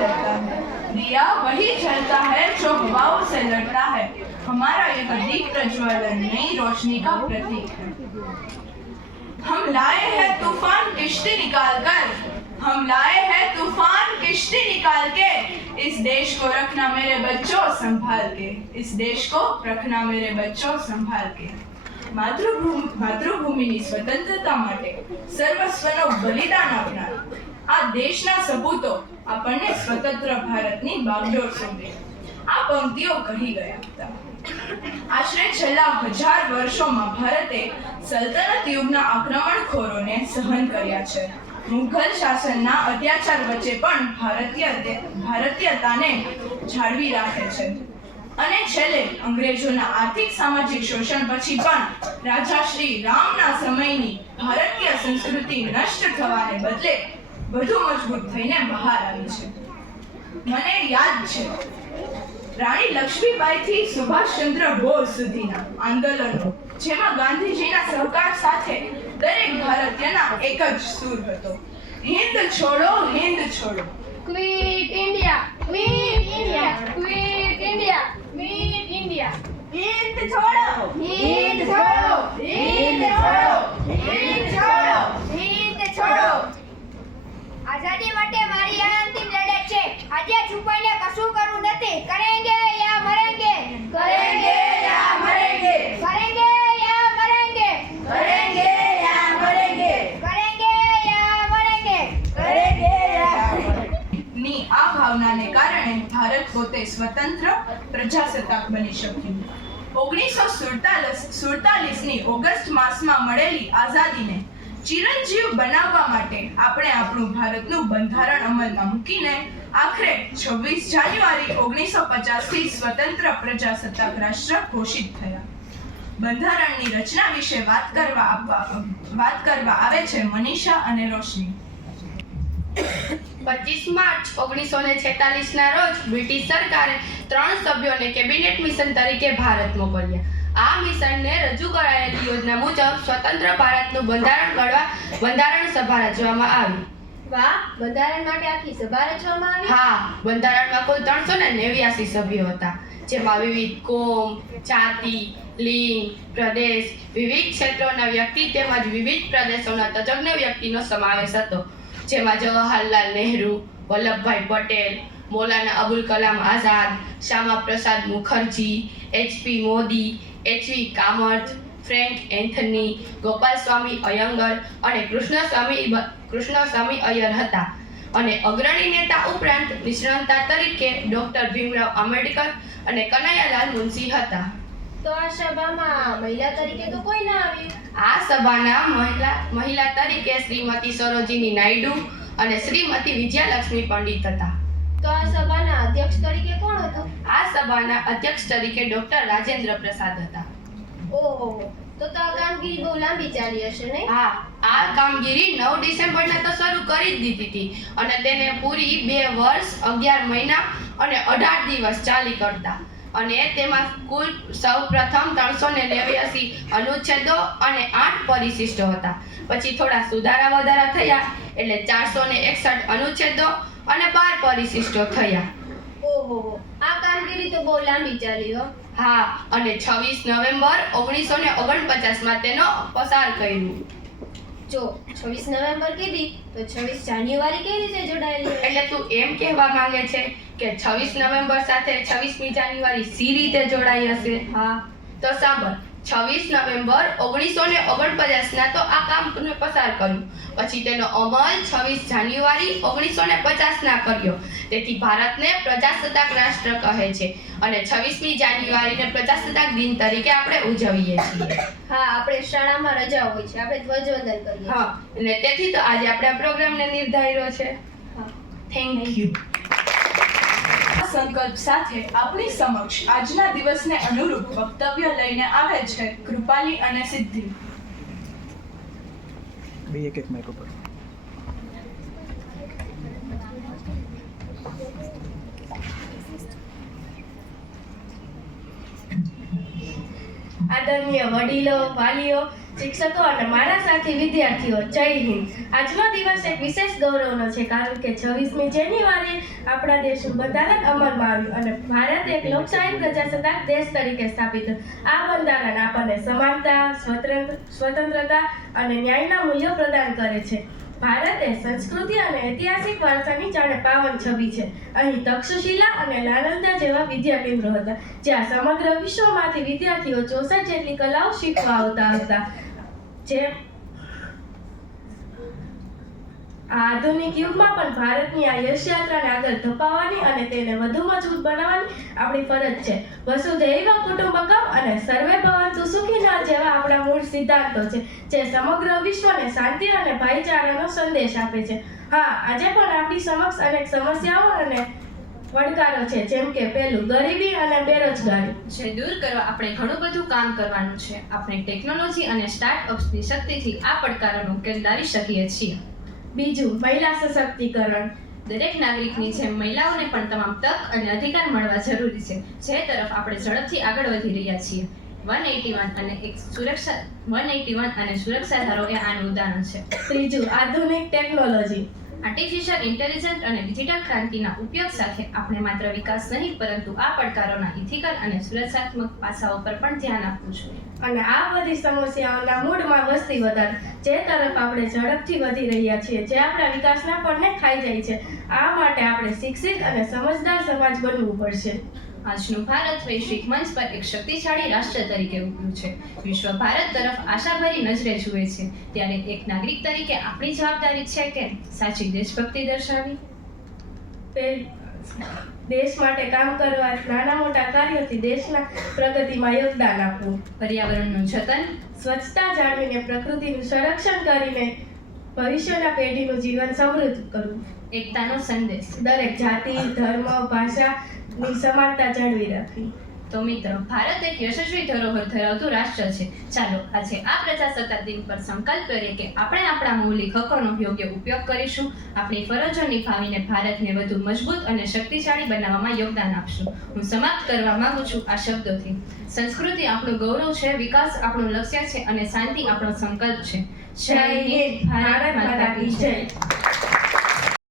रहता है, दिया वही जलता है जो हवाओं से लड़ता है। हमारा यह दीप प्रज्वलन नई रोशनी का प्रतीक है। हम लाए हैं तूफान किश्ती निकाल कर, हम लाए हैं तूफान किश्ती निकाल के, इस देश को रखना मेरे बच्चों संभाल के, इस देश को रखना मेरे बच्चों संभाल के। માતૃભૂમિની સ્વતંત્રતા માટે સર્વસ્વનો બલિદાન આપનાર આ દેશના સપૂતો આપણને સ્વતંત્ર ભારતની બાગડોર સોંપે. આ પંક્તિઓ કહી ગયા હતા. આશરે છેલ્લા 1000 વર્ષોમાં ભારતે સલ્તનત યુગના આક્રમણખોરોને સહન કર્યા છે. મુઘલ શાસનના અત્યાચાર વચ્ચે પણ ભારતીયતાને જાળવી રાખે છે. અને છેલ્લે અંગ્રેજોના આર્થિક સામાજિક શોષણ પછી પણ રાજા શ્રી રામના સમયની ભારતીય સંસ્કૃતિ નષ્ટ થવાને બદલે વધુ મજબૂત થઈને બહાર આવી છે. મને યાદ છે રાણી લક્ષ્મીબાઈથી સુભાષચંદ્ર બોઝ સુધીના આંદોલનો, જેમાં ગાંધીજીના સહકાર સાથે દરેક ભારતીયના એક જ સૂર હતો, હિન્દ છોડો, હિન્દ છોડો. Quit India, quit India, quit India, quit India. Hind છોડો, હિન્દ છોડો, હિન્દ છોડો, હિન્દ છોડો, હિન્દ છોડો. આઝાદી માટે મારી આ અંતિમ લડત છે. આજે છુપાઈને કશું કરવું નથી. કરેંગે યા મરેંગે, કરેંગે યા મરેંગે, કરેંગે યા મરેંગે, કરેંગે યા મરેંગે, કરેંગે યા મરેંગે, કરેંગે યા ની આ ભાવનાને કારણે ભારત પોતે સ્વતંત્ર પ્રજાસત્તાક બની શક્યું. 1947ની ઓગસ્ટ માસમાં મળેલી આઝાદીને ચિરંજીવ બનાવવા માટે આપણે આપણું ભારતનું બંધારણ અમલમાં મૂકીને આખરે 26 જાન્યુઆરી 1950થી સ્વતંત્ર પ્રજાસત્તાક રાષ્ટ્ર ઘોષિત થયા. બંધારણની રચના વિશે વાત કરવા આવે છે મનીષા અને રોશની. 25 માર્ચ 1946 ના રોજ બ્રિટિશ સરકારે 3 સભ્યોને કેબિનેટ મિશન તરીકે ભારત મોકલ્યા. આ મિશનને રજૂ કરાયેલી યોજના મુજબ સ્વતંત્ર ભારતનું બંધારણ ઘડવા બંધારણ સભા રચવામાં આવી. વાહ, બંધારણ માટે આખી સભા રચવામાં આવી. હા, બંધારણમાં કુલ 389 સભ્યો હતા, જેમાં વિવિધ કોમ, જાતિ, લિંગ, પ્રદેશ, વિવિધ ક્ષેત્રોના વ્યક્તિ તેમજ વિવિધ પ્રદેશોના તજજ્ઞ વ્યક્તિનો સમાવેશ હતો, જેમાં જવાહરલાલ નહેરુ, વલ્લભભાઈ પટેલ, મૌલાના અબુલ કલામ આઝાદ, શ્યામા પ્રસાદ મુખર્જી, એચપી મોદી, એચવી કામથ, ફ્રેન્ક એન્થની, ગોપાલસ્વામી અયંગર અને કૃષ્ણસ્વામી અય્યર હતા. અને અગ્રણી નેતા ઉપરાંત નિષ્ણાંતા તરીકે ડોક્ટર ભીમરાવ આંબેડકર અને કનૈયાલાલ મુનશી હતા. તો આ સભામાં મહિલા તરીકે તો કોઈ ના આવ્યું. આ સભાના મહિલા તરીકે શ્રીમતી સરોજિની નાયડુ અને શ્રીમતી વિજયાલક્ષ્મી પંડિત હતા. તો આ સભાના અધ્યક્ષ તરીકે કોણ હતું? આ સભાના અધ્યક્ષ તરીકે ડોક્ટર રાજેન્દ્ર પ્રસાદ હતા. ઓહો, તો આ કામગીરી બહુ લાંબી ચાલી હશે નહીં? હા, આ કામગીરી 9 ડિસેમ્બરના તો શરૂ કરી જ દીધી હતી અને તેને પૂરી 2 વર્ષ 11 મહિના અને 18 દિવસ ચાલી કરતા. અને તેમાં કુલ સૌપ્રથમ 389 અનુચ્છેદો અને 8 પરિશિષ્ટો હતા. પછી થોડા સુધારા વધારા થયા એટલે 461 અનુચ્છેદો અને 12 પરિશિષ્ટો થયા. ઓહો, આ કામગીરી તો બહુ લાંબી ચાલી હો. હા, અને 26 નવેમ્બર 1949માં તેનો પસાર કર્યું. જો 26 નવેમ્બર કીધી તો 26 જાન્યુઆરી કઈ રીતે જોડાયેલી? એટલે તું એમ કહેવા માંગે છે કે 26 નવેમ્બર સાથે 26મી જાન્યુઆરી સી રીતે જોડાઈ હશે? હા, તો સાંભળ. 26 નવેમ્બર 1949ના તો આ કામને પસાર કર્યું. પછી તેનો અમલ 26 જાન્યુઆરી 1950ના કર્યો. તેથી ભારતને પ્રજાસત્તાક રાષ્ટ્ર કહે છે અને 26મી જાન્યુઆરીને પ્રજાસત્તાક દિન તરીકે આપણે ઉજવીએ છીએ. હા, આપણે શાળામાં રજા હોય છે, આપણે ધ્વજવંદન કરીએ. હા, અને તેથી તો આજે આપણે આ પ્રોગ્રામને નિર્ધાર્યો છે. હા, થેન્ક યુ. સંકલ્પ સાથે આપણી સમક્ષ આજના દિવસને અનુરૂપ વક્તવ્ય લઈને આવે છે કૃપાલી અને સિદ્ધિ. બે એક માઇક ઉપર. આદરણીય વડીલો, વાલીઓ, શિક્ષકો અને મારા સાથી વિદ્યાર્થીઓ, જય હિન્દ. આજનો દિવસ એક વિશેષ ગૌરવનો છે કારણ કે 26મી જાન્યુઆરીએ આપણા દેશનું બંધારણ અમલમાં આવ્યું અને ભારત એક લોકશાહી પ્રજાસત્તાક દેશ તરીકે સ્થાપિત થયું. આ બંધારણ આપણને સમાનતા, સ્વતંત્રતા અને ન્યાયના મૂલ્યો પ્રદાન કરે છે. ભારત એ સંસ્કૃતિ અને ઐતિહાસિક વારસાની જાણે પાવન છબી છે. અહીં તક્ષશિલા અને નાલંદા જેવા વિદ્યાકેન્દ્રો હતા જ્યાં સમગ્ર વિશ્વમાંથી વિદ્યાર્થીઓ 64 જેટલી કલાઓ શીખવા આવતા હતા. જે આધુનિક યુગમાં પણ ભારતની આ યશયાત્રાને આગળ ધપાવવાની અને તેને વધુ મજબૂત બનાવવાની આપણી ફરજ છે. વસુધૈવ કુટુંબકમ અને સર્વે ભવંતુ સુખીના જેવા આપણા મૂળ સિદ્ધાંતો છે જે સમગ્ર વિશ્વને શાંતિ અને ભાઈચારાનો સંદેશ આપે છે. હા, આજે પણ આપણી સમક્ષ અનેક સમસ્યાઓ અને પડકારો છે, જેમ કે પહેલું ગરીબી અને બેરોજગારી. જે દૂર કરવા આપણે ઘણું બધું કામ કરવાનું છે. આપણે ટેકનોલોજી અને સ્ટાર્ટઅપ્સની શક્તિથી આ પડકારોનો ઉકેલ લાવી શકીએ છીએ. બીજું મહિલા સશક્તિકરણ. દરેક નાગરિકની જેમ મહિલાઓને પણ તમામ તક અને અધિકાર મળવા જરૂરી છે, જે તરફ આપણે ઝડપથી આગળ વધી રહ્યા છીએ. 181 અને સુરક્ષા ધારો એ આનું ઉદાહરણ છે. ત્રીજું આધુનિક ટેકનોલોજી. આર્ટિફિશિયલ ઇન્ટેલિજન્સ અને ડિજિટલ ક્રાંતિના ઉપયોગ સાથે આપણે માત્ર વિકાસ નહીં પરંતુ આ પડકારોના ઇથિકલ અને સુરક્ષાત્મક પાસાઓ પર પણ ધ્યાન આપવું જોઈએ. અને આ બધી સમસ્યાઓના મૂળમાં વસ્તી વધારો, જે તરફ આપણે ઝડપથી વધી રહ્યા છીએ, જે આપણા વિકાસના પડને ખાઈ જાય છે. આ માટે આપણે શિક્ષિત અને સમજદાર સમાજ બનવું પડશે. આજનું ભારત વૈશ્વિક મંચ પર એક શક્તિશાળી રાષ્ટ્ર તરીકે ઉભર્યું છે. વિશ્વ ભારત તરફ આશાભરી નજરે જુએ છે. ત્યારે એક નાગરિક તરીકે આપણી જવાબદારી છે કે સાચી દેશભક્તિ દર્શાવી, દેશ માટે કામ કરવા, નાના મોટા કાર્યોથી દેશના પ્રગતિમાં યોગદાન આપવું, પર્યાવરણનું જતન, સ્વચ્છતા જાળવીને પ્રકૃતિનું સંરક્ષણ કરીને ભવિષ્યના પેઢીનું જીવન સમૃદ્ધ કરવું, એકતાનો સંદેશ. દરેક જાતિ, ધર્મ, ભાષાની સમાનતા જાળવી રાખવી. તો મિત્રો, ભારત એક યશસ્વી ધરોહર ધરાવતું રાષ્ટ્ર છે. ચાલો આજે આ પ્રજાસત્તાક દિન પર સંકલ્પ કરીએ કે આપણે આપણા મૌલિક હકોનો યોગ્ય ઉપયોગ કરીશું, આપણી ફરજો નિભાવીને ભારતને વધુ મજબૂત અને શક્તિશાળી બનાવવામાં યોગદાન આપશું. હું સમાપ્ત કરવા માંગુ છું આ શબ્દોથી: સંસ્કૃતિ આપણું ગૌરવ છે, વિકાસ આપણું લક્ષ્ય છે અને શાંતિ આપણો સંકલ્પ છે. જય હિન્દ, ભારત માતા કી જય.